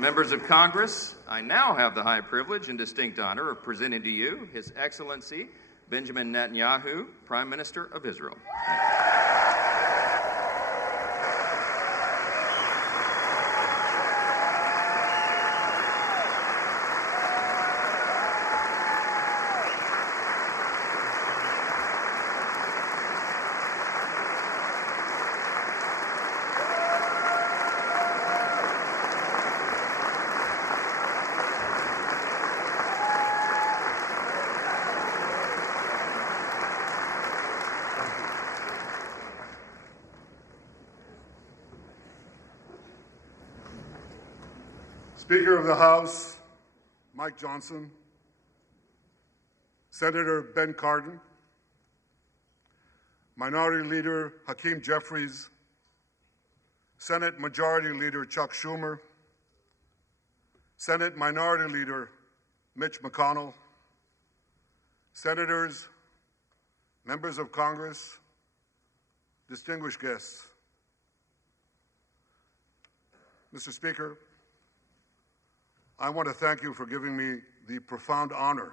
Members of Congress, I now have the high privilege and distinct honor of presenting to you His Excellency Benjamin Netanyahu, Prime Minister of Israel. Speaker of the House, Mike Johnson, Senator Ben Cardin, Minority Leader Hakeem Jeffries, Senate Majority Leader Chuck Schumer, Senate Minority Leader Mitch McConnell, Senators, members of Congress, distinguished guests. Mr. Speaker, I want to thank you for giving me the profound honor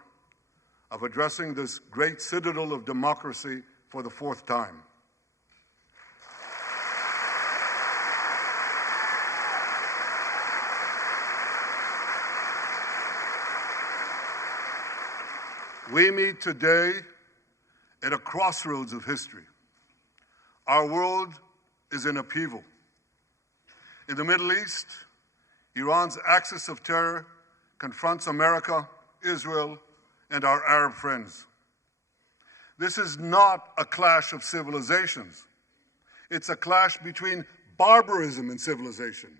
of addressing this great citadel of democracy for the fourth time. We meet today at a crossroads of history. Our world is in upheaval. In the Middle East, Iran's axis of terror confronts America, Israel, and our Arab friends. This is not a clash of civilizations. It's a clash between barbarism and civilization.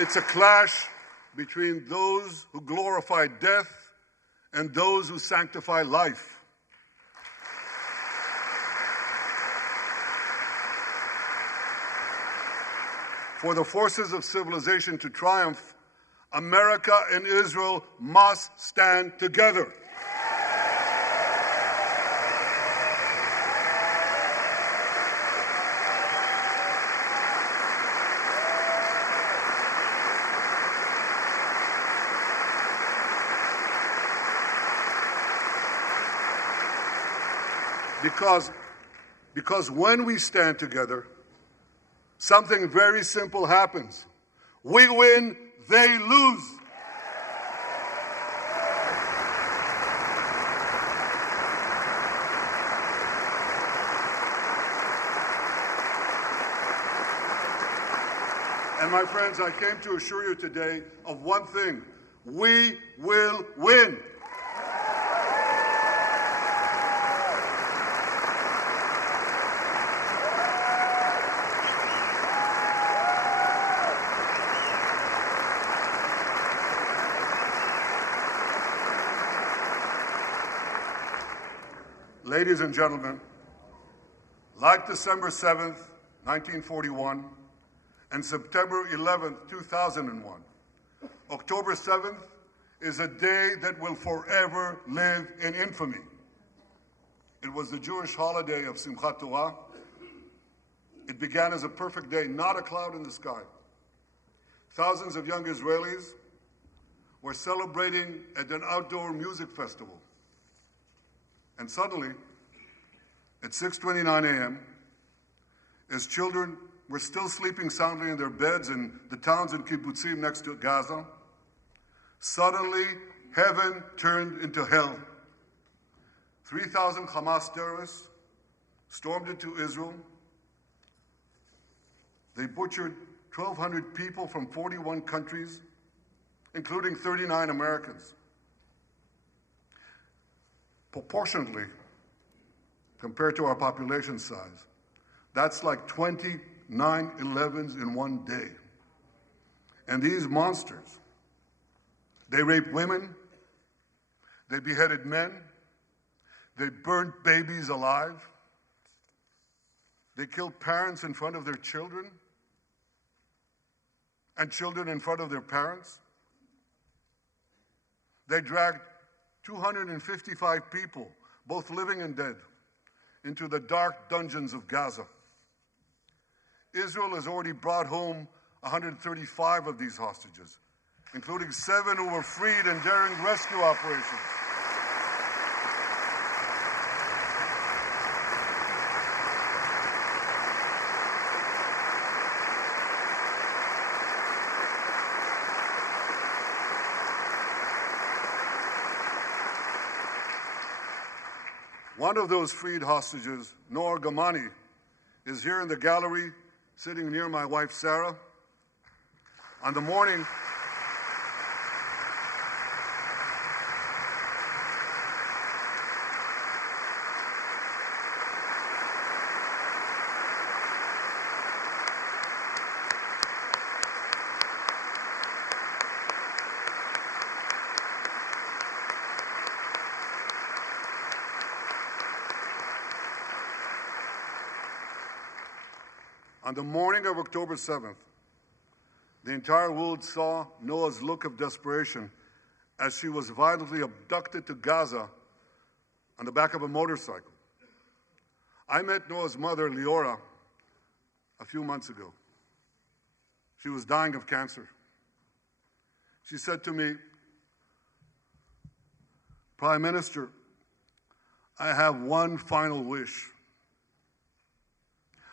It's a clash between those who glorify death and those who sanctify life. For the forces of civilization to triumph, America and Israel must stand together. Because when we stand together, something very simple happens. We win, they lose. And my friends, I came to assure you today of one thing: we will win. Ladies and gentlemen, like December 7th, 1941, and September 11th, 2001, October 7th is a day that will forever live in infamy. It was the Jewish holiday of Simchat Torah. It began as a perfect day, not a cloud in the sky. Thousands of young Israelis were celebrating at an outdoor music festival. And suddenly, at 6:29 a.m., as children were still sleeping soundly in their beds in the towns and kibbutzim next to Gaza, suddenly heaven turned into hell. 3,000 Hamas terrorists stormed into Israel. They butchered 1,200 people from 41 countries, including 39 Americans. Proportionately, compared to our population size, that's like 20 9/11s in one day. And these monsters, they raped women, they beheaded men, they burned babies alive, they killed parents in front of their children, and children in front of their parents. They dragged 255 people, both living and dead, into the dark dungeons of Gaza. Israel has already brought home 135 of these hostages, including 7 who were freed in daring rescue operations. One of those freed hostages, Noor Gamani, is here in the gallery, sitting near my wife, Sarah. On the morning of October 7th, the entire world saw Noah's look of desperation as she was violently abducted to Gaza on the back of a motorcycle. I met Noah's mother, Leora, a few months ago. She was dying of cancer. She said to me, "Prime Minister, I have one final wish.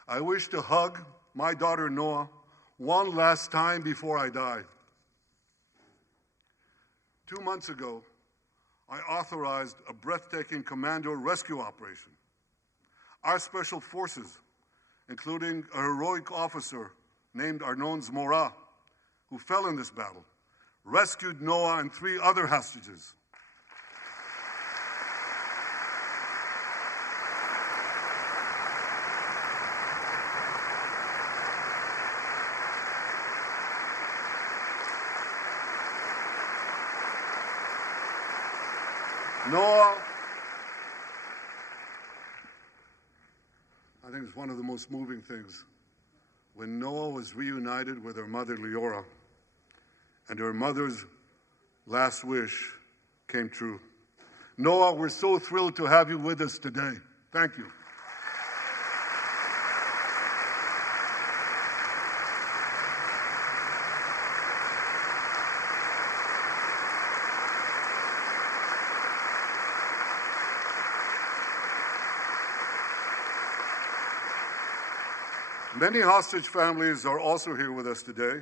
I wish to hug my daughter Noah one last time before I die." 2 months ago, I authorized a breathtaking commando rescue operation. Our special forces, including a heroic officer named Arnon Zmora, who fell in this battle, rescued Noah and 3 other hostages. Noah, I think it's one of the most moving things. When Noah was reunited with her mother, Leora, and her mother's last wish came true. Noah, we're so thrilled to have you with us today. Thank you. Many hostage families are also here with us today,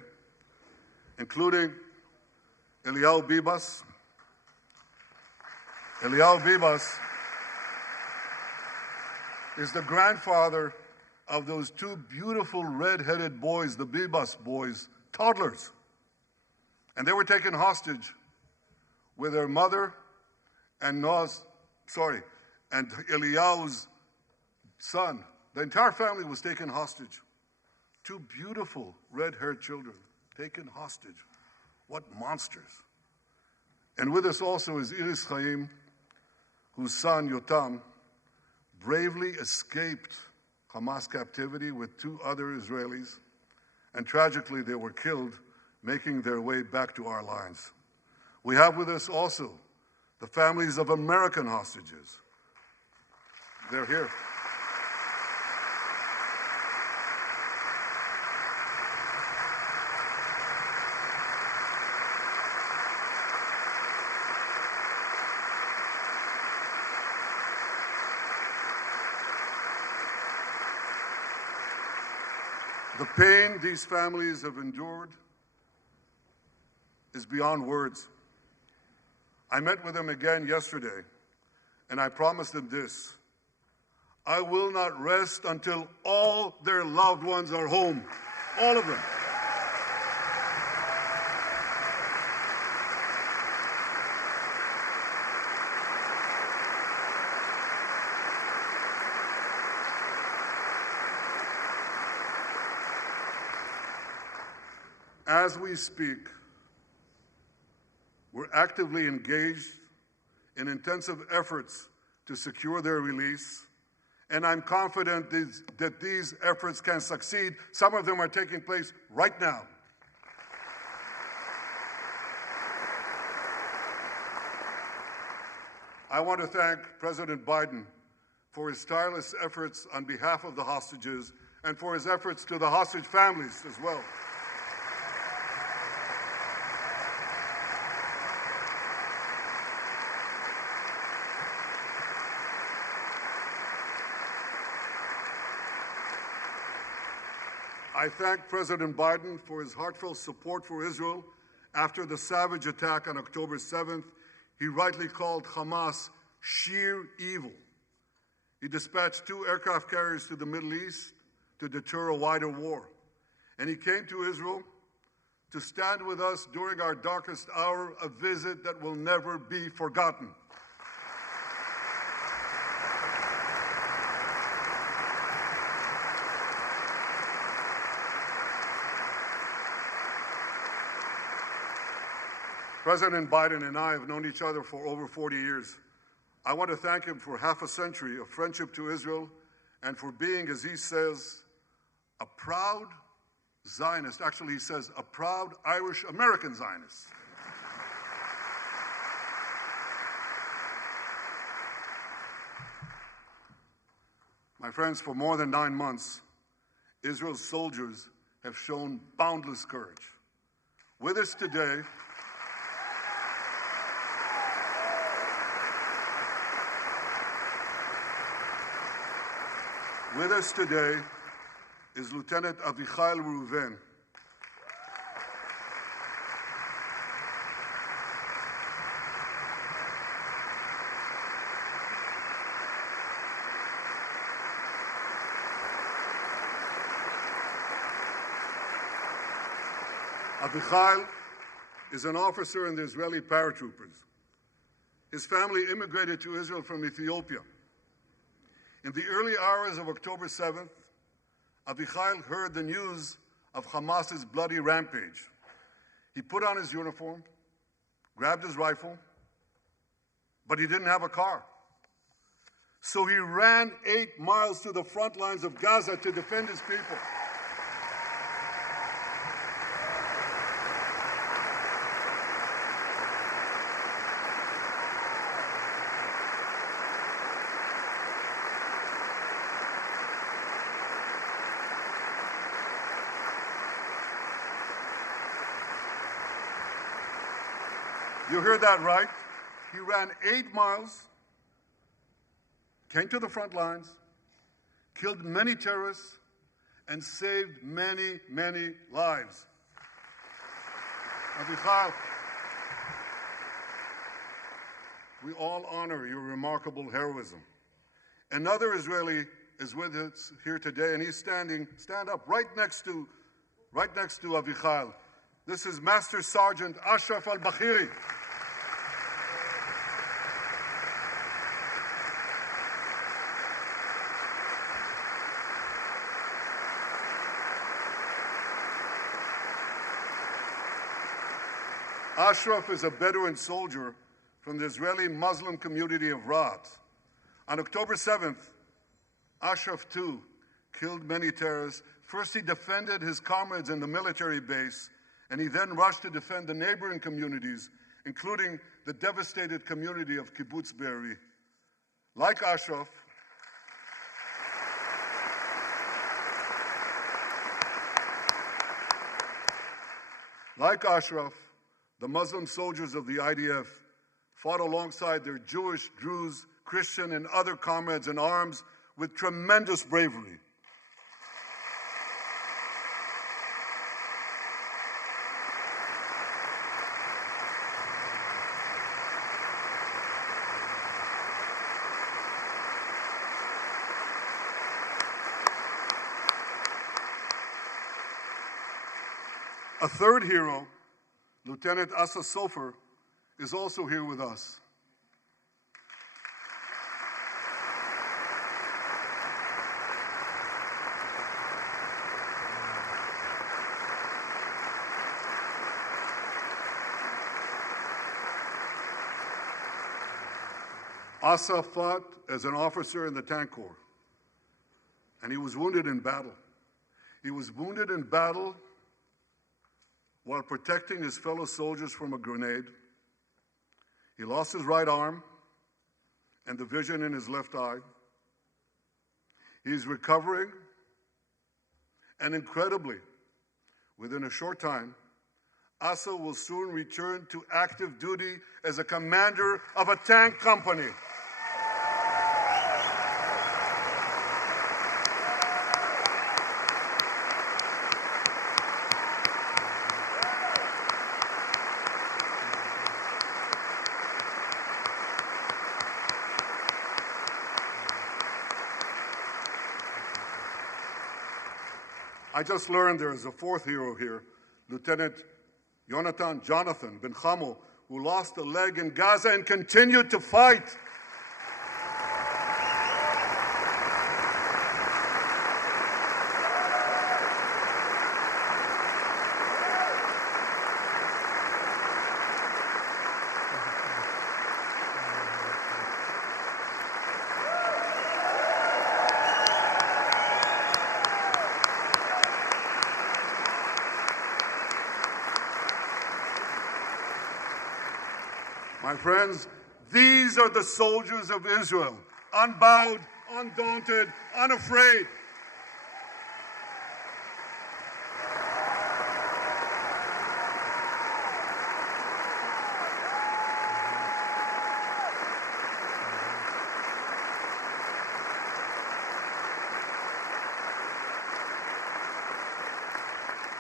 including Eliyahu Bibas. Eliyahu Bibas is the grandfather of those 2 beautiful red-headed boys, the Bibas boys, toddlers. And they were taken hostage with their mother and Eliyahu's son. The entire family was taken hostage. 2 beautiful red-haired children taken hostage. What monsters. And with us also is Iris Chaim, whose son, Yotam, bravely escaped Hamas captivity with 2 other Israelis, and tragically they were killed, making their way back to our lines. We have with us also the families of American hostages. They're here. The pain these families have endured is beyond words. I met with them again yesterday, and I promised them this: I will not rest until all their loved ones are home, all of them. As we speak, we're actively engaged in intensive efforts to secure their release, and I'm confident that these efforts can succeed. Some of them are taking place right now. I want to thank President Biden for his tireless efforts on behalf of the hostages and for his efforts to the hostage families as well. I thank President Biden for his heartfelt support for Israel after the savage attack on October 7th. He rightly called Hamas sheer evil. He dispatched 2 aircraft carriers to the Middle East to deter a wider war. And he came to Israel to stand with us during our darkest hour, a visit that will never be forgotten. President Biden and I have known each other for over 40 years. I want to thank him for half a century of friendship to Israel and for being, as he says, a proud Zionist. Actually, he says, a proud Irish-American Zionist. My friends, for more than 9 months, Israel's soldiers have shown boundless courage. With us today, is Lieutenant Avichai Reuven. Avichai is an officer in the Israeli paratroopers. His family immigrated to Israel from Ethiopia. In the early hours of October 7th, Avichai heard the news of Hamas's bloody rampage. He put on his uniform, grabbed his rifle, but he didn't have a car. So he ran 8 miles to the front lines of Gaza to defend his people. You heard that right. He ran 8 miles, came to the front lines, killed many terrorists, and saved many, many lives. Avichai, we all honor your remarkable heroism. Another Israeli is with us here today, and he's stand up right next to Avichai. This is Master Sergeant Ashraf al-Bakhiri. Ashraf is a Bedouin soldier from the Israeli Muslim community of Raat. On October 7th, Ashraf too killed many terrorists. First, he defended his comrades in the military base, and he then rushed to defend the neighboring communities, including the devastated community of Kibbutz Be'eri. Like Ashraf, the Muslim soldiers of the IDF fought alongside their Jewish, Druze, Christian, and other comrades in arms with tremendous bravery. A third hero, Lieutenant Asa Sofer, is also here with us. Asa fought as an officer in the Tank Corps, and he was wounded in battle. He was wounded in battle while protecting his fellow soldiers from a grenade. He lost his right arm and the vision in his left eye. He's recovering, and incredibly, within a short time, Asa will soon return to active duty as a commander of a tank company. I just learned there is a fourth hero here, Lieutenant Jonathan Ben Chamo, who lost a leg in Gaza and continued to fight. My friends, these are the soldiers of Israel, unbowed, undaunted, unafraid.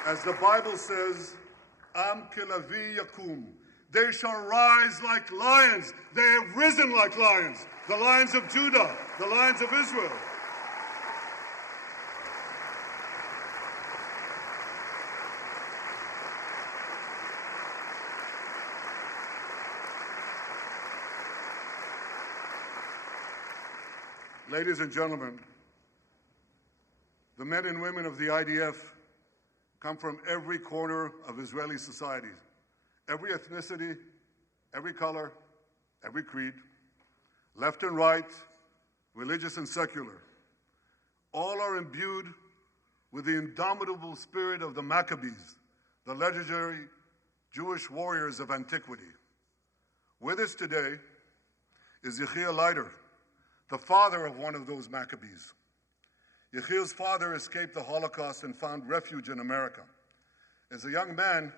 As the Bible says, Am kelavi yakum. They shall rise like lions. They have risen like lions. The lions of Judah, the lions of Israel. Ladies and gentlemen, the men and women of the IDF come from every corner of Israeli society. Every ethnicity, every color, every creed, left and right, religious and secular. All are imbued with the indomitable spirit of the Maccabees, the legendary Jewish warriors of antiquity. With us today is Yechiel Leiter, the father of one of those Maccabees. Yechiel's father escaped the Holocaust and found refuge in America. As a young man,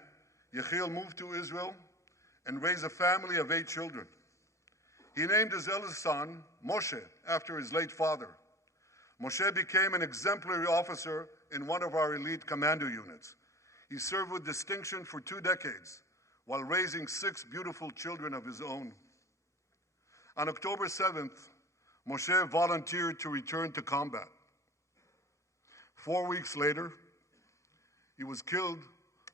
Yechiel moved to Israel and raised a family of 8 children. He named his eldest son, Moshe, after his late father. Moshe became an exemplary officer in one of our elite commando units. He served with distinction for 2 decades while raising 6 beautiful children of his own. On October 7th, Moshe volunteered to return to combat. 4 weeks later, he was killed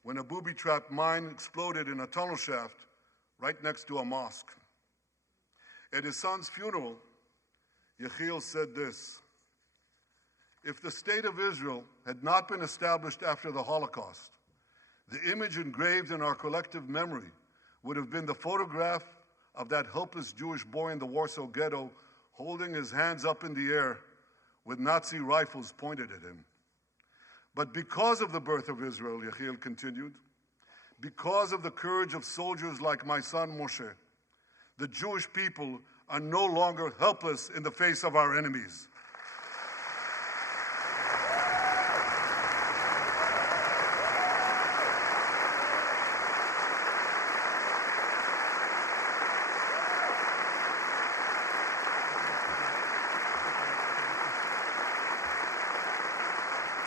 when a booby-trapped mine exploded in a tunnel shaft right next to a mosque. At his son's funeral, Yechiel said this: "If the state of Israel had not been established after the Holocaust, the image engraved in our collective memory would have been the photograph of that helpless Jewish boy in the Warsaw Ghetto holding his hands up in the air with Nazi rifles pointed at him. But because of the birth of Israel," Yechiel continued, "because of the courage of soldiers like my son Moshe, the Jewish people are no longer helpless in the face of our enemies."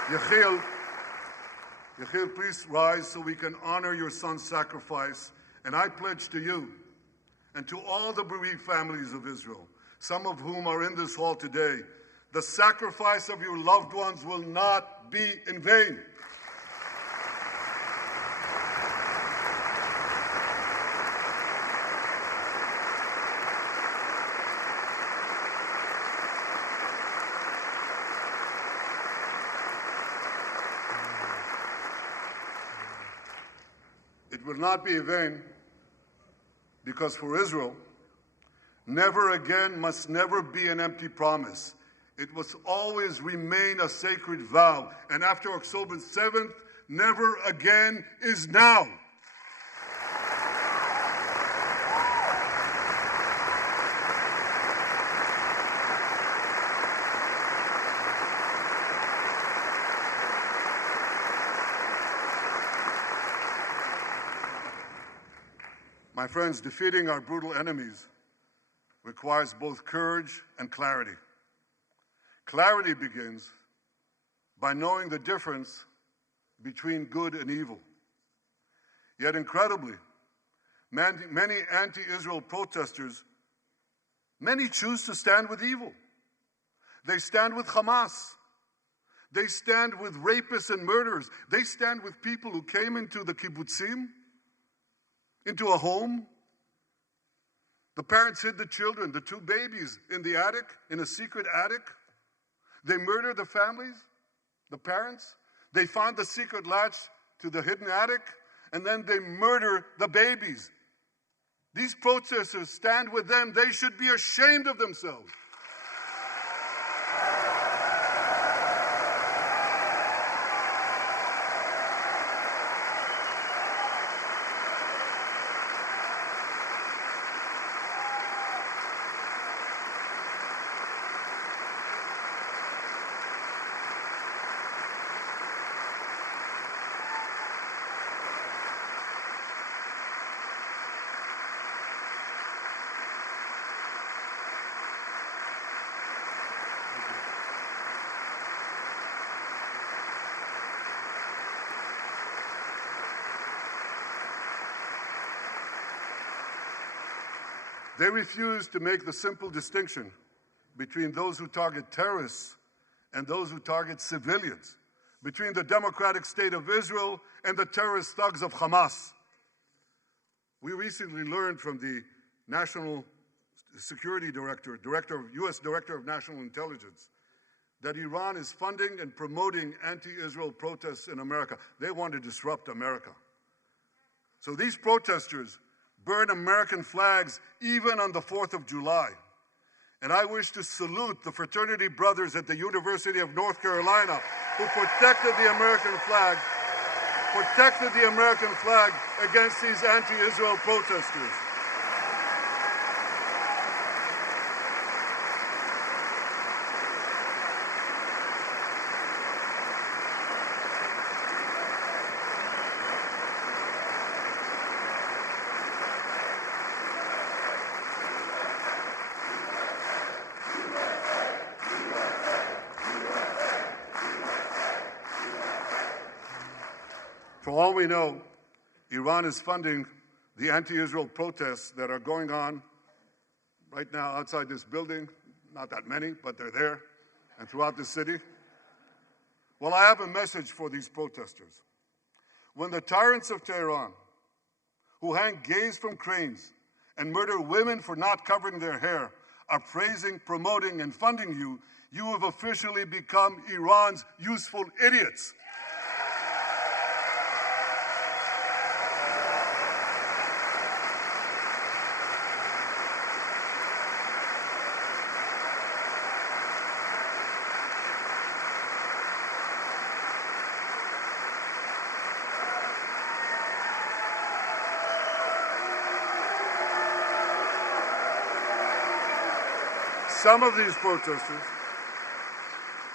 Yechiel, please rise so we can honor your son's sacrifice. And I pledge to you and to all the bereaved families of Israel, some of whom are in this hall today, the sacrifice of your loved ones will not be in vain. It will not be in vain because for Israel, never again must never be an empty promise. It must always remain a sacred vow. And after October 7th, never again is now. My friends, defeating our brutal enemies requires both courage and clarity. Clarity begins by knowing the difference between good and evil. Yet incredibly, many anti-Israel protesters, many choose to stand with evil. They stand with Hamas. They stand with rapists and murderers. They stand with people who came into the kibbutzim, into a home. The parents hid the children, the two babies, in the attic, in a secret attic. They murdered the families, the parents. They found the secret latch to the hidden attic, and then they murder the babies. These protesters stand with them. They should be ashamed of themselves. They refuse to make the simple distinction between those who target terrorists and those who target civilians, between the democratic state of Israel and the terrorist thugs of Hamas. We recently learned from the National Security Director, U.S. Director of National Intelligence, that Iran is funding and promoting anti-Israel protests in America. They want to disrupt America. So these protesters burn American flags even on the 4th of July. And I wish to salute the fraternity brothers at the University of North Carolina who protected the American flag against these anti-Israel protesters. For all we know, Iran is funding the anti-Israel protests that are going on right now outside this building. Not that many, but they're there, and throughout the city. Well, I have a message for these protesters. When the tyrants of Tehran, who hang gays from cranes and murder women for not covering their hair, are praising, promoting, and funding you, you have officially become Iran's useful idiots. Some of these protesters,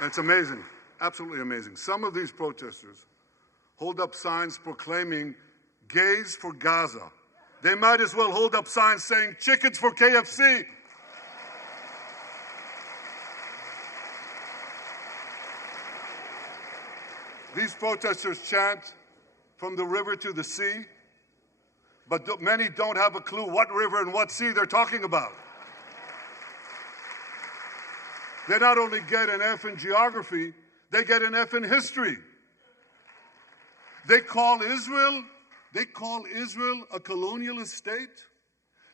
it's amazing, absolutely amazing. Some of these protesters hold up signs proclaiming gays for Gaza. They might as well hold up signs saying chickens for KFC. These protesters chant from the river to the sea, but many don't have a clue what river and what sea they're talking about. They not only get an F in geography, they get an F in history. They call Israel a colonialist state.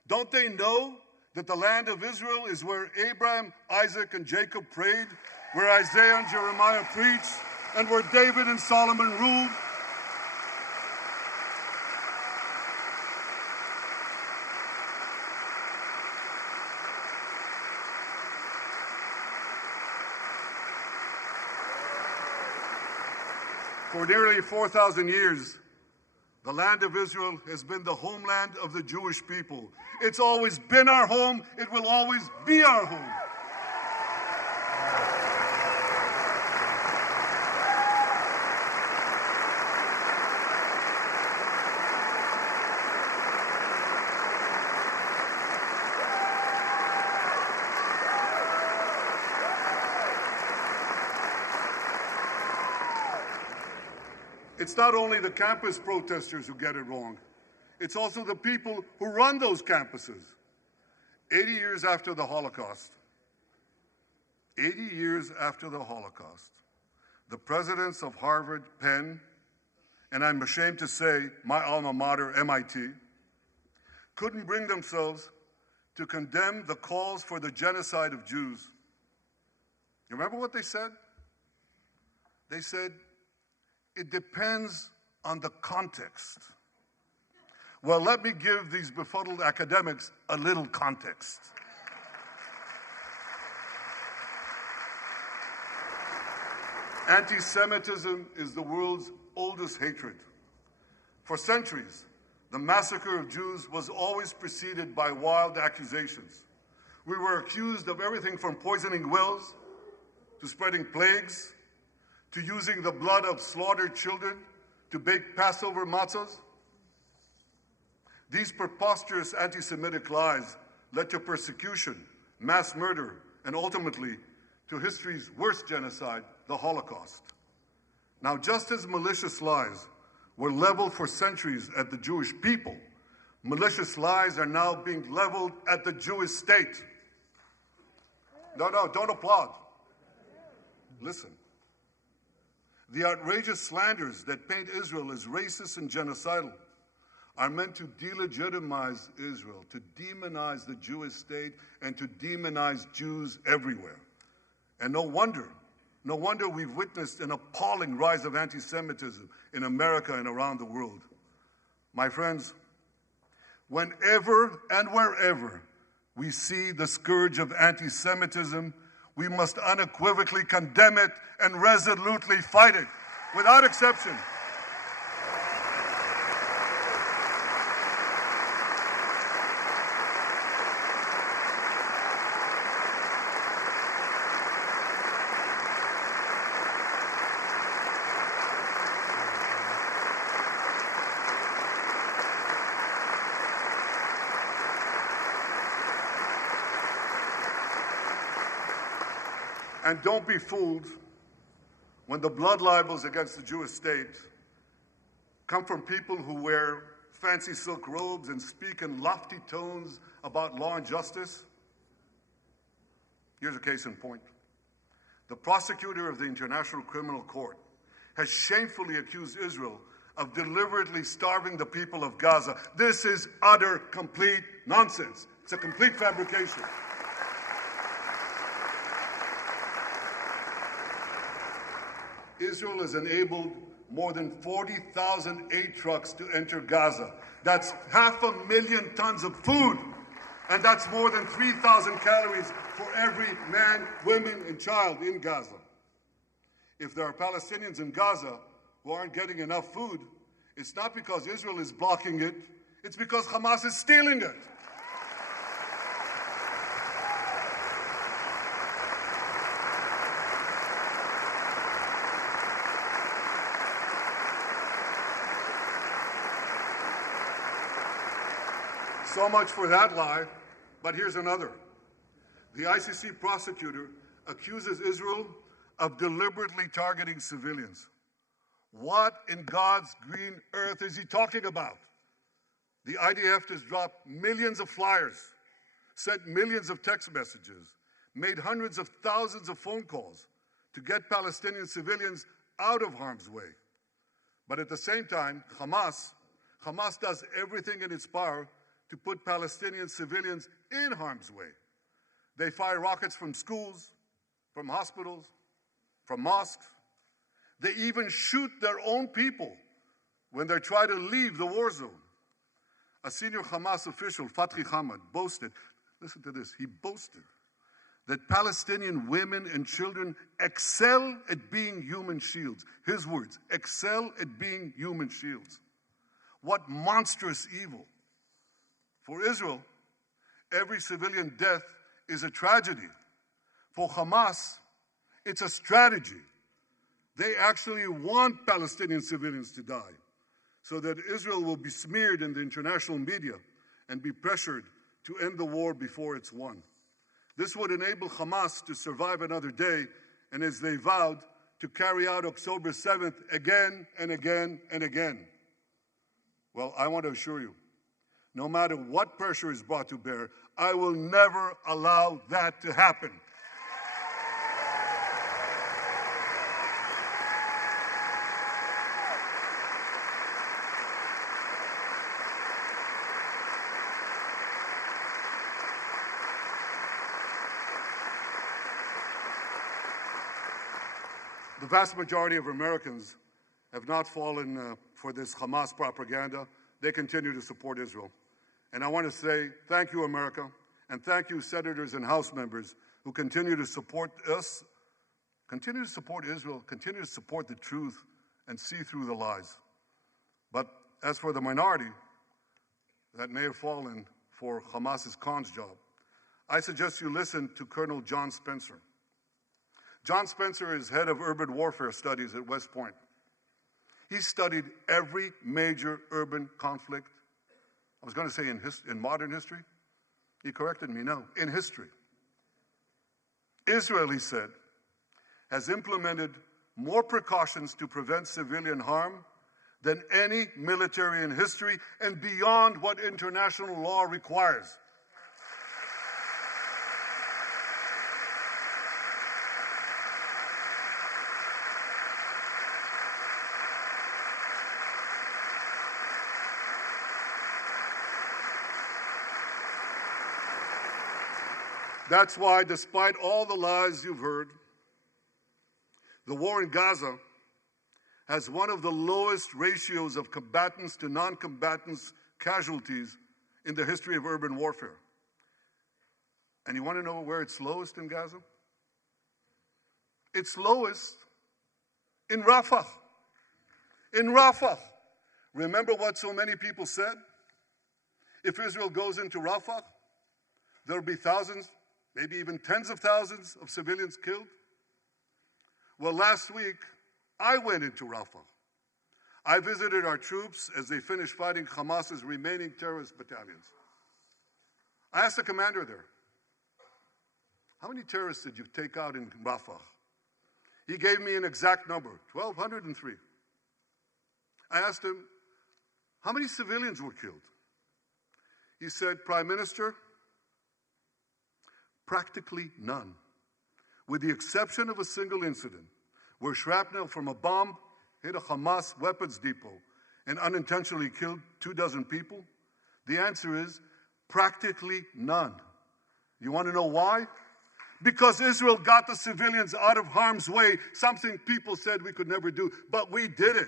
Don't they know that the land of Israel is where Abraham, Isaac, and Jacob prayed, where Isaiah and Jeremiah preached, and where David and Solomon ruled? For nearly 4,000 years, the land of Israel has been the homeland of the Jewish people. It's always been our home. It will always be our home. It's not only the campus protesters who get it wrong. It's also the people who run those campuses. 80 years after the Holocaust, 80 years after the Holocaust, the presidents of Harvard, Penn, and I'm ashamed to say my alma mater, MIT, couldn't bring themselves to condemn the calls for the genocide of Jews. You remember what they said? They said, it depends on the context. Well, let me give these befuddled academics a little context. Anti-Semitism is the world's oldest hatred. For centuries, the massacre of Jews was always preceded by wild accusations. We were accused of everything from poisoning wells, to spreading plagues, to using the blood of slaughtered children to bake Passover matzahs. These preposterous anti-Semitic lies led to persecution, mass murder, and ultimately to history's worst genocide, the Holocaust. Now, just as malicious lies were leveled for centuries at the Jewish people, malicious lies are now being leveled at the Jewish state. No, don't applaud. Listen. The outrageous slanders that paint Israel as racist and genocidal are meant to delegitimize Israel, to demonize the Jewish state, and to demonize Jews everywhere. And no wonder we've witnessed an appalling rise of anti-Semitism in America and around the world. My friends, whenever and wherever we see the scourge of anti-Semitism, we must unequivocally condemn it and resolutely fight it, without exception. And don't be fooled when the blood libels against the Jewish state come from people who wear fancy silk robes and speak in lofty tones about law and justice. Here's a case in point. The prosecutor of the International Criminal Court has shamefully accused Israel of deliberately starving the people of Gaza. This is utter, complete nonsense. It's a complete fabrication. Israel has enabled more than 40,000 aid trucks to enter Gaza. That's 500,000 tons of food, and that's more than 3,000 calories for every man, woman, and child in Gaza. If there are Palestinians in Gaza who aren't getting enough food, it's not because Israel is blocking it, it's because Hamas is stealing it. So much for that lie, but here's another. The ICC prosecutor accuses Israel of deliberately targeting civilians. What in God's green earth is he talking about? The IDF has dropped millions of flyers, sent millions of text messages, made hundreds of thousands of phone calls to get Palestinian civilians out of harm's way. But at the same time, Hamas does everything in its power to put Palestinian civilians in harm's way. They fire rockets from schools, from hospitals, from mosques. They even shoot their own people when they try to leave the war zone. A senior Hamas official, Fatri Hamad, boasted, listen to this, he boasted that Palestinian women and children excel at being human shields. His words, excel at being human shields. What monstrous evil. For Israel, every civilian death is a tragedy. For Hamas, it's a strategy. They actually want Palestinian civilians to die so that Israel will be smeared in the international media and be pressured to end the war before it's won. This would enable Hamas to survive another day and, as they vowed, to carry out October 7th again and again and again. Well, I want to assure you, no matter what pressure is brought to bear, I will never allow that to happen. The vast majority of Americans have not fallen for this Hamas propaganda. They continue to support Israel. And I want to say thank you, America, and thank you, senators and House members, who continue to support us, continue to support Israel, continue to support the truth, and see through the lies. But as for the minority that may have fallen for Hamas's con's job, I suggest you listen to Colonel John Spencer. John Spencer is head of urban warfare studies at West Point. He studied every major urban conflict. I was going to say in modern history. He corrected me, no, in history. Israel, he said, has implemented more precautions to prevent civilian harm than any military in history and beyond what international law requires. That's why, despite all the lies you've heard, the war in Gaza has one of the lowest ratios of combatants to non-combatants casualties in the history of urban warfare. And you want to know where it's lowest in Gaza? It's lowest in Rafah. In Rafah. Remember what so many people said? If Israel goes into Rafah, there'll be thousands, maybe even tens of thousands of civilians killed. Well, last week, I went into Rafah. I visited our troops as they finished fighting Hamas's remaining terrorist battalions. I asked the commander there, how many terrorists did you take out in Rafah? He gave me an exact number, 1,203. I asked him, how many civilians were killed? He said, Prime Minister, practically none, with the exception of a single incident where shrapnel from a bomb hit a Hamas weapons depot and unintentionally killed 24 people. The answer is practically none. You want to know why? Because Israel got the civilians out of harm's way, something people said we could never do, but we did it.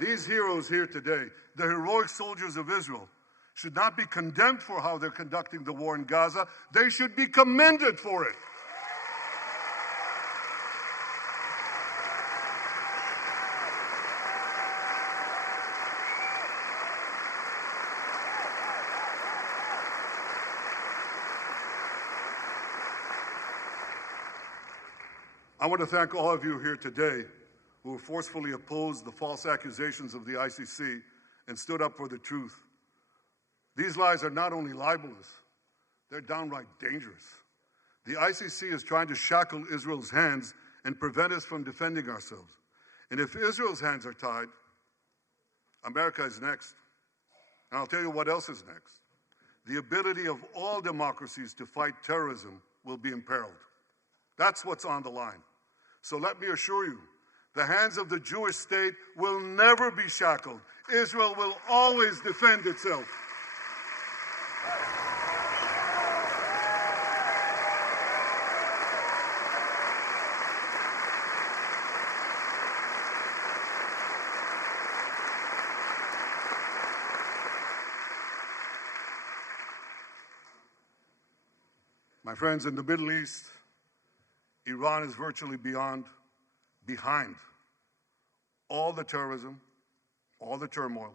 These heroes here today, the heroic soldiers of Israel, should not be condemned for how they're conducting the war in Gaza. They should be commended for it. I want to thank all of you here today who forcefully opposed the false accusations of the ICC and stood up for the truth. These lies are not only libelous, they're downright dangerous. The ICC is trying to shackle Israel's hands and prevent us from defending ourselves. And if Israel's hands are tied, America is next. And I'll tell you what else is next. The ability of all democracies to fight terrorism will be imperiled. That's what's on the line. So let me assure you, the hands of the Jewish state will never be shackled. Israel will always defend itself. My friends, in the Middle East, Iran is virtually behind all the terrorism, all the turmoil,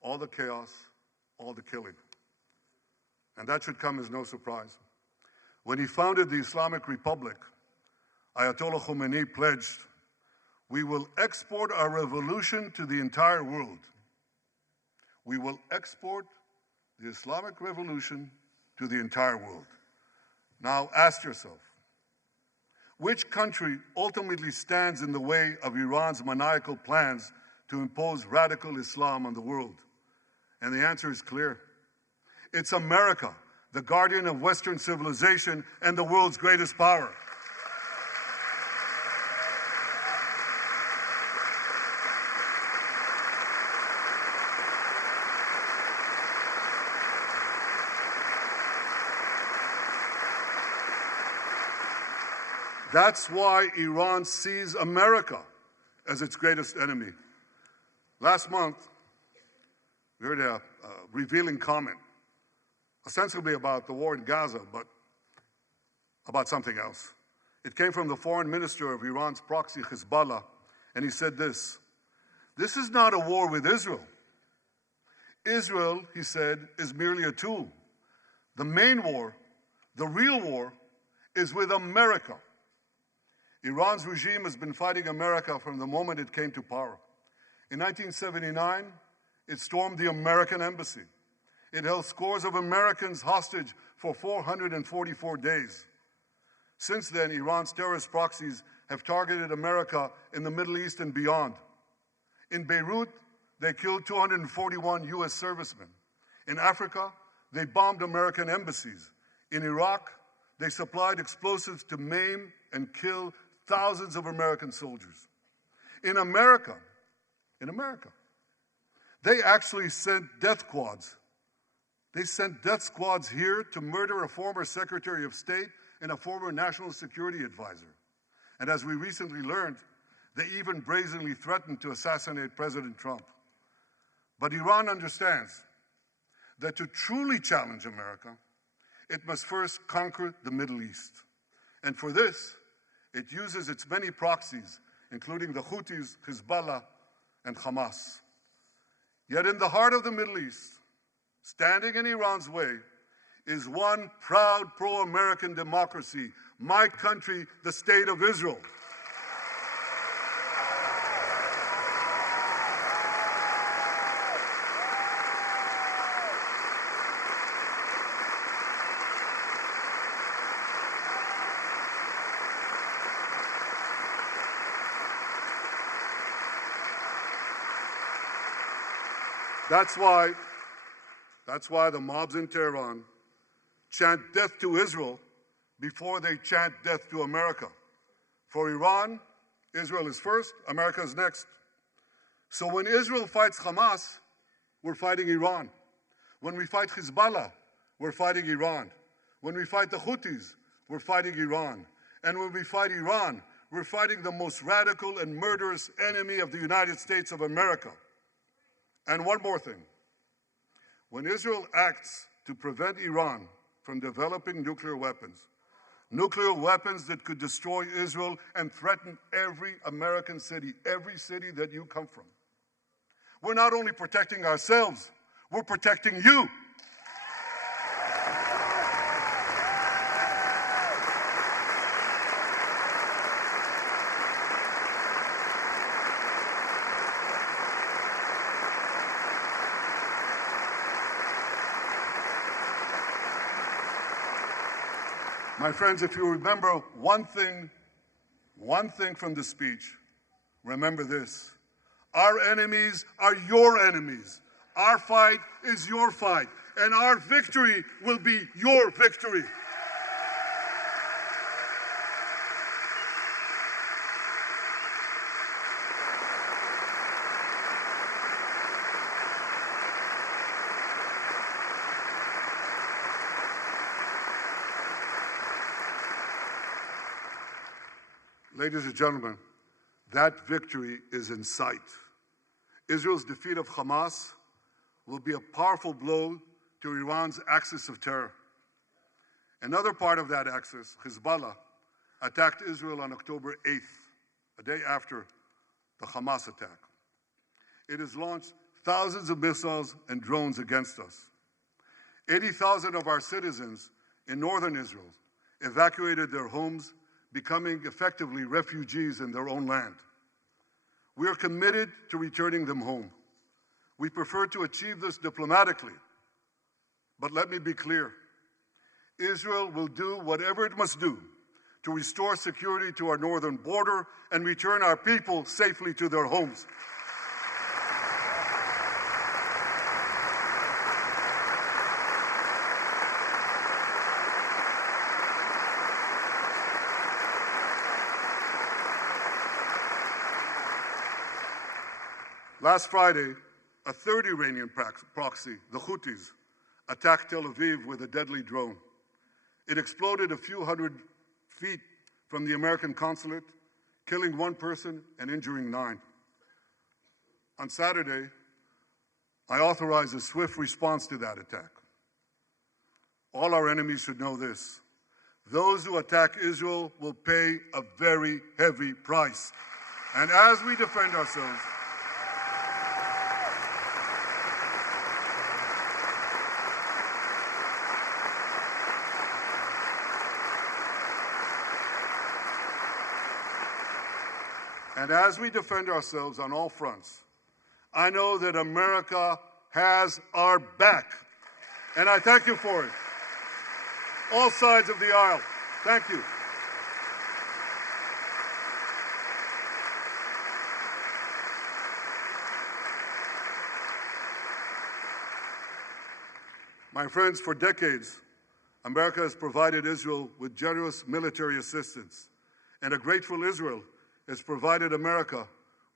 all the chaos, all the killing. And that should come as no surprise. When he founded the Islamic Republic, Ayatollah Khomeini pledged We will export our revolution to the entire world. We will export the Islamic revolution to the entire world. Now ask yourself, which country ultimately stands in the way of Iran's maniacal plans to impose radical Islam on the world? And the answer is clear. It's America, the guardian of Western civilization and the world's greatest power. That's why Iran sees America as its greatest enemy. Last month, we heard a revealing comment, ostensibly about the war in Gaza, but about something else. It came from the foreign minister of Iran's proxy, Hezbollah, and he said this: "This is not a war with Israel. Israel," he said, "is merely a tool. The main war, the real war, is with America." Iran's regime has been fighting America from the moment it came to power. In 1979, it stormed the American embassy. It held scores of Americans hostage for 444 days. Since then, Iran's terrorist proxies have targeted America in the Middle East and beyond. In Beirut, they killed 241 US servicemen. In Africa, they bombed American embassies. In Iraq, they supplied explosives to maim and kill thousands of American soldiers. In America, they actually sent death squads. They sent death squads here to murder a former Secretary of State and a former National Security Advisor. And as we recently learned, they even brazenly threatened to assassinate President Trump. But Iran understands that to truly challenge America, it must first conquer the Middle East. And for this, it uses its many proxies, including the Houthis, Hezbollah, and Hamas. Yet in the heart of the Middle East, standing in Iran's way, is one proud pro-American democracy, my country, the State of Israel. That's why the mobs in Tehran chant death to Israel before they chant death to America. For Iran, Israel is first, America is next. So when Israel fights Hamas, we're fighting Iran. When we fight Hezbollah, we're fighting Iran. When we fight the Houthis, we're fighting Iran. And when we fight Iran, we're fighting the most radical and murderous enemy of the United States of America. And one more thing. When Israel acts to prevent Iran from developing nuclear weapons that could destroy Israel and threaten every American city, every city that you come from, we're not only protecting ourselves, we're protecting you. My friends, if you remember one thing from the speech, remember this: our enemies are your enemies. Our fight is your fight, and our victory will be your victory. Ladies and gentlemen, that victory is in sight. Israel's defeat of Hamas will be a powerful blow to Iran's axis of terror. Another part of that axis, Hezbollah, attacked Israel on October 8th, a day after the Hamas attack. It has launched thousands of missiles and drones against us. 80,000 of our citizens in northern Israel evacuated their homes, becoming effectively refugees in their own land. We are committed to returning them home. We prefer to achieve this diplomatically. But let me be clear. Israel will do whatever it must do to restore security to our northern border and return our people safely to their homes. Last Friday, a third Iranian proxy, the Houthis, attacked Tel Aviv with a deadly drone. It exploded a few hundred feet from the American consulate, killing one person and injuring 9. On Saturday, I authorized a swift response to that attack. All our enemies should know this. Those who attack Israel will pay a very heavy price. And as we defend ourselves, on all fronts, I know that America has our back. And I thank you for it. All sides of the aisle, thank you. My friends, for decades, America has provided Israel with generous military assistance, and a grateful Israel has provided America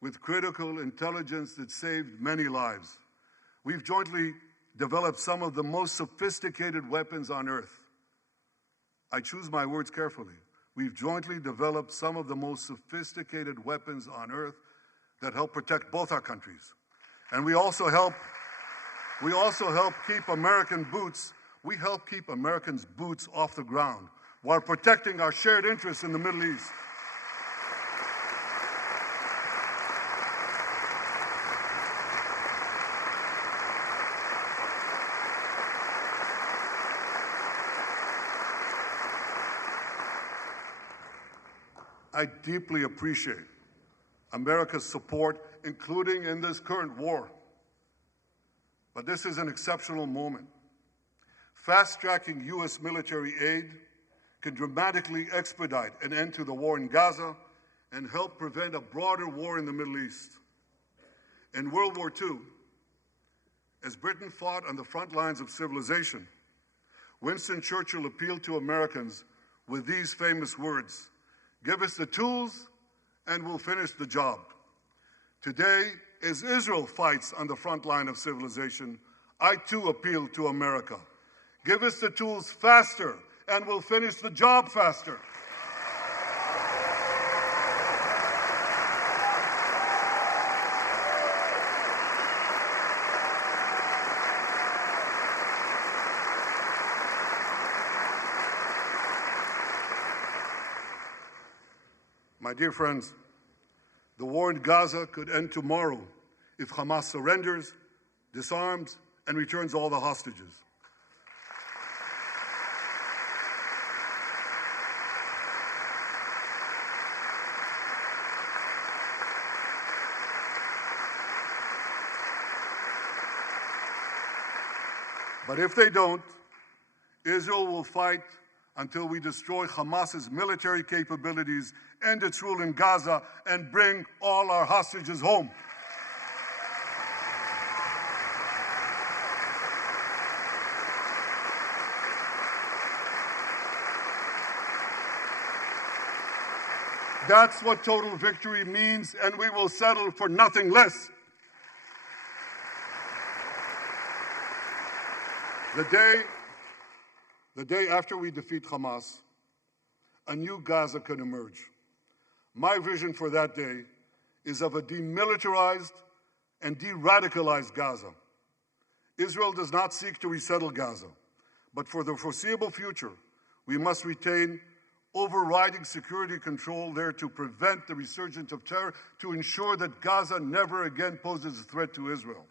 with critical intelligence that saved many lives. We've jointly developed some of the most sophisticated weapons on earth. I choose my words carefully. We've jointly developed some of the most sophisticated weapons on earth that help protect both our countries. And we also help keep American boots, Americans' boots off the ground while protecting our shared interests in the Middle East. I deeply appreciate America's support, including in this current war. But this is an exceptional moment. Fast-tracking U.S. military aid can dramatically expedite an end to the war in Gaza and help prevent a broader war in the Middle East. In World War II, as Britain fought on the front lines of civilization, Winston Churchill appealed to Americans with these famous words: "Give us the tools and we'll finish the job." Today, as Israel fights on the front line of civilization, I too appeal to America. Give us the tools faster and we'll finish the job faster. My dear friends, the war in Gaza could end tomorrow if Hamas surrenders, disarms, and returns all the hostages. But if they don't, Israel will fight until we destroy Hamas's military capabilities, end its rule in Gaza, and bring all our hostages home. That's what total victory means, and we will settle for nothing less. The day after we defeat Hamas, a new Gaza can emerge. My vision for that day is of a demilitarized and de-radicalized Gaza. Israel does not seek to resettle Gaza, but for the foreseeable future, we must retain overriding security control there to prevent the resurgence of terror, to ensure that Gaza never again poses a threat to Israel.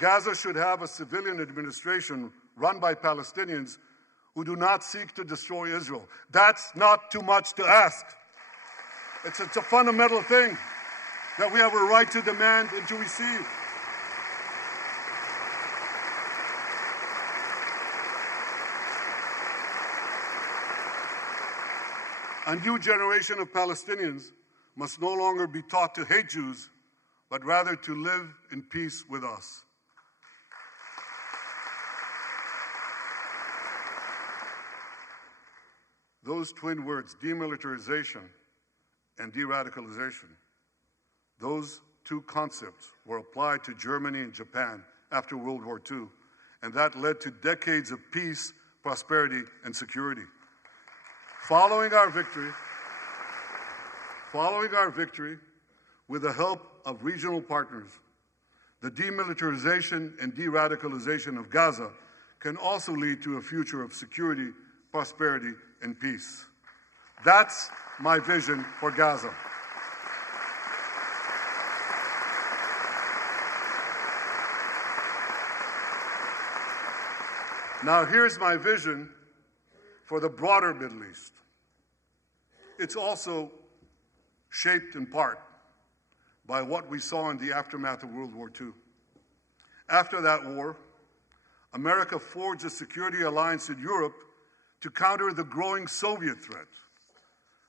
Gaza should have a civilian administration run by Palestinians who do not seek to destroy Israel. That's not too much to ask. It's a fundamental thing that we have a right to demand and to receive. A new generation of Palestinians must no longer be taught to hate Jews, but rather to live in peace with us. Those twin words, demilitarization and de-radicalization, those two concepts were applied to Germany and Japan after World War II, and that led to decades of peace, prosperity, and security. Following our victory, with the help of regional partners, the demilitarization and de-radicalization of Gaza can also lead to a future of security, prosperity, and peace. That's my vision for Gaza. Now here's my vision for the broader Middle East. It's also shaped in part by what we saw in the aftermath of World War II. After that war, America forged a security alliance in Europe to counter the growing Soviet threat.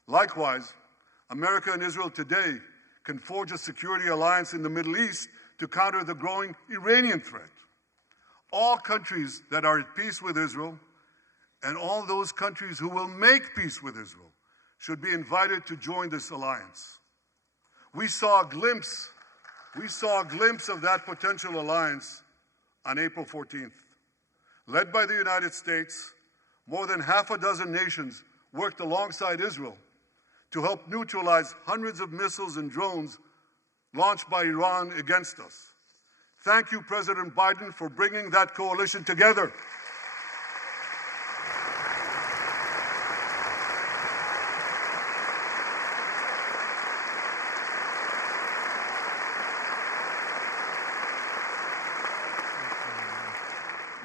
Likewise, America and Israel today can forge a security alliance in the Middle East to counter the growing Iranian threat. All countries that are at peace with Israel and all those countries who will make peace with Israel should be invited to join this alliance. We saw a glimpse of that potential alliance on April 14th. Led by the United States, more than half a dozen nations worked alongside Israel to help neutralize hundreds of missiles and drones launched by Iran against us. Thank you, President Biden, for bringing that coalition together.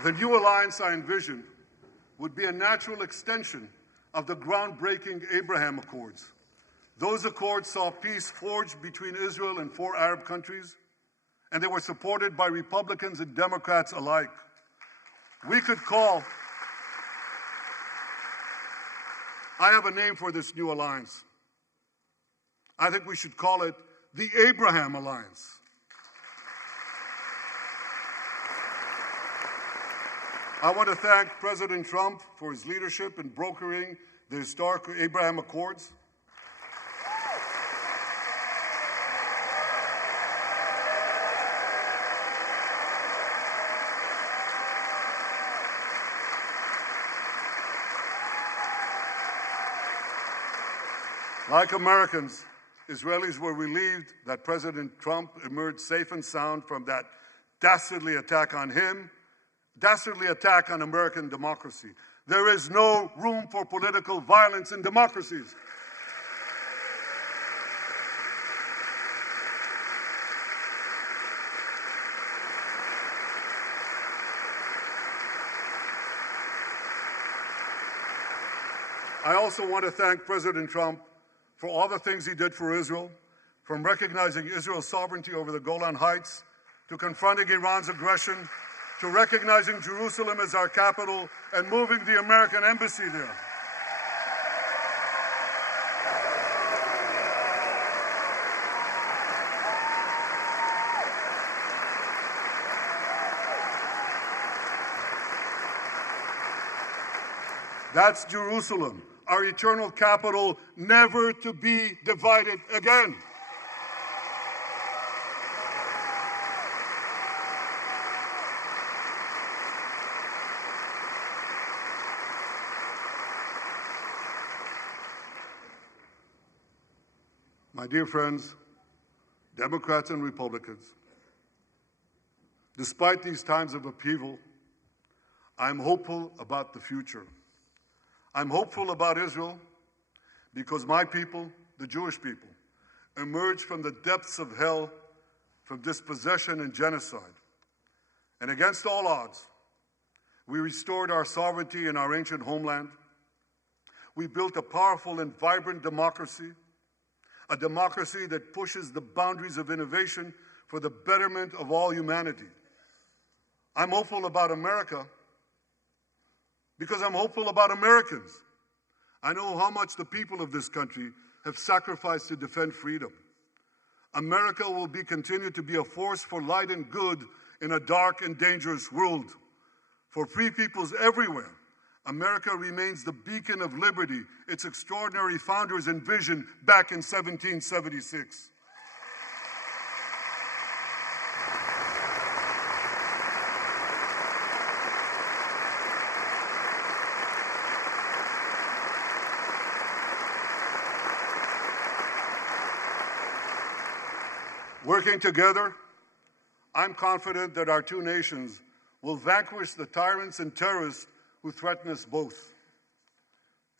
The new alliance I envision would be a natural extension of the groundbreaking Abraham Accords. Those accords saw peace forged between Israel and 4 Arab countries, and they were supported by Republicans and Democrats alike. I have a name for this new alliance. I think we should call it the Abraham Alliance. I want to thank President Trump for his leadership in brokering the historic Abraham Accords. Like Americans, Israelis were relieved that President Trump emerged safe and sound from that dastardly attack on him, dastardly attack on American democracy. There is no room for political violence in democracies. I also want to thank President Trump for all the things he did for Israel, from recognizing Israel's sovereignty over the Golan Heights, to confronting Iran's aggression, to recognizing Jerusalem as our capital and moving the American embassy there. That's Jerusalem, our eternal capital, never to be divided again. My dear friends, Democrats and Republicans, despite these times of upheaval, I'm hopeful about the future. I'm hopeful about Israel because my people, the Jewish people, emerged from the depths of hell, from dispossession and genocide. And against all odds, we restored our sovereignty in our ancient homeland. We built a powerful and vibrant democracy, a democracy that pushes the boundaries of innovation for the betterment of all humanity. I'm hopeful about America because I'm hopeful about Americans. I know how much the people of this country have sacrificed to defend freedom. America will continue to be a force for light and good in a dark and dangerous world. For free peoples everywhere, America remains the beacon of liberty its extraordinary founders envisioned back in 1776. Working together, I'm confident that our two nations will vanquish the tyrants and terrorists who threaten us both.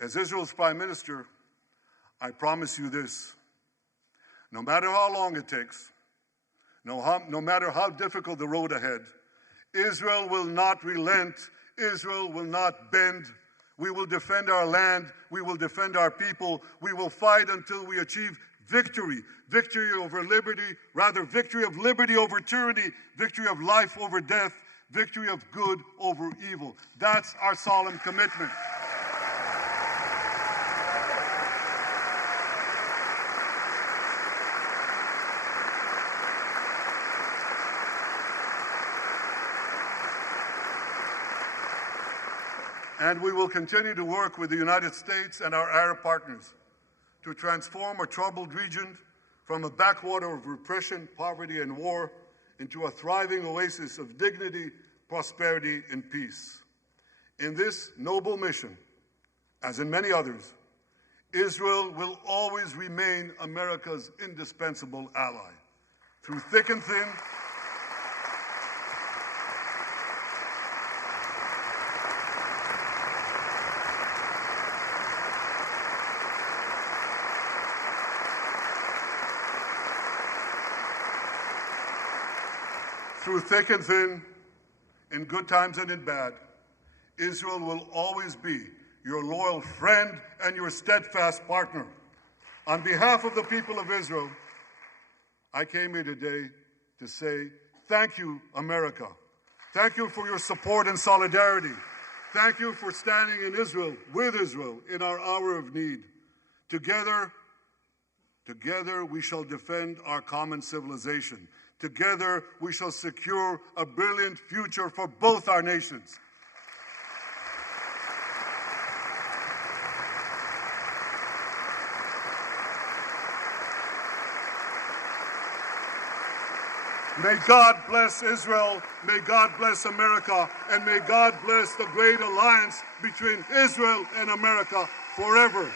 As Israel's Prime Minister, I promise you this: no matter how long it takes, no matter how difficult the road ahead, Israel will not relent, Israel will not bend. We will defend our land, we will defend our people, we will fight until we achieve victory. Victory over liberty, rather victory of liberty over tyranny, victory of life over death, victory of good over evil. That's our solemn commitment. And we will continue to work with the United States and our Arab partners to transform a troubled region from a backwater of repression, poverty, and war into a thriving oasis of dignity, prosperity, and peace. In this noble mission, as in many others, Israel will always remain America's indispensable ally. Through thick and thin, in good times and in bad, Israel will always be your loyal friend and your steadfast partner. On behalf of the people of Israel, I came here today to say thank you, America. Thank you for your support and solidarity. Thank you for standing in Israel, with Israel, in our hour of need. Together we shall defend our common civilization. Together, we shall secure a brilliant future for both our nations. May God bless Israel, may God bless America, and may God bless the great alliance between Israel and America forever.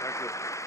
Thank you.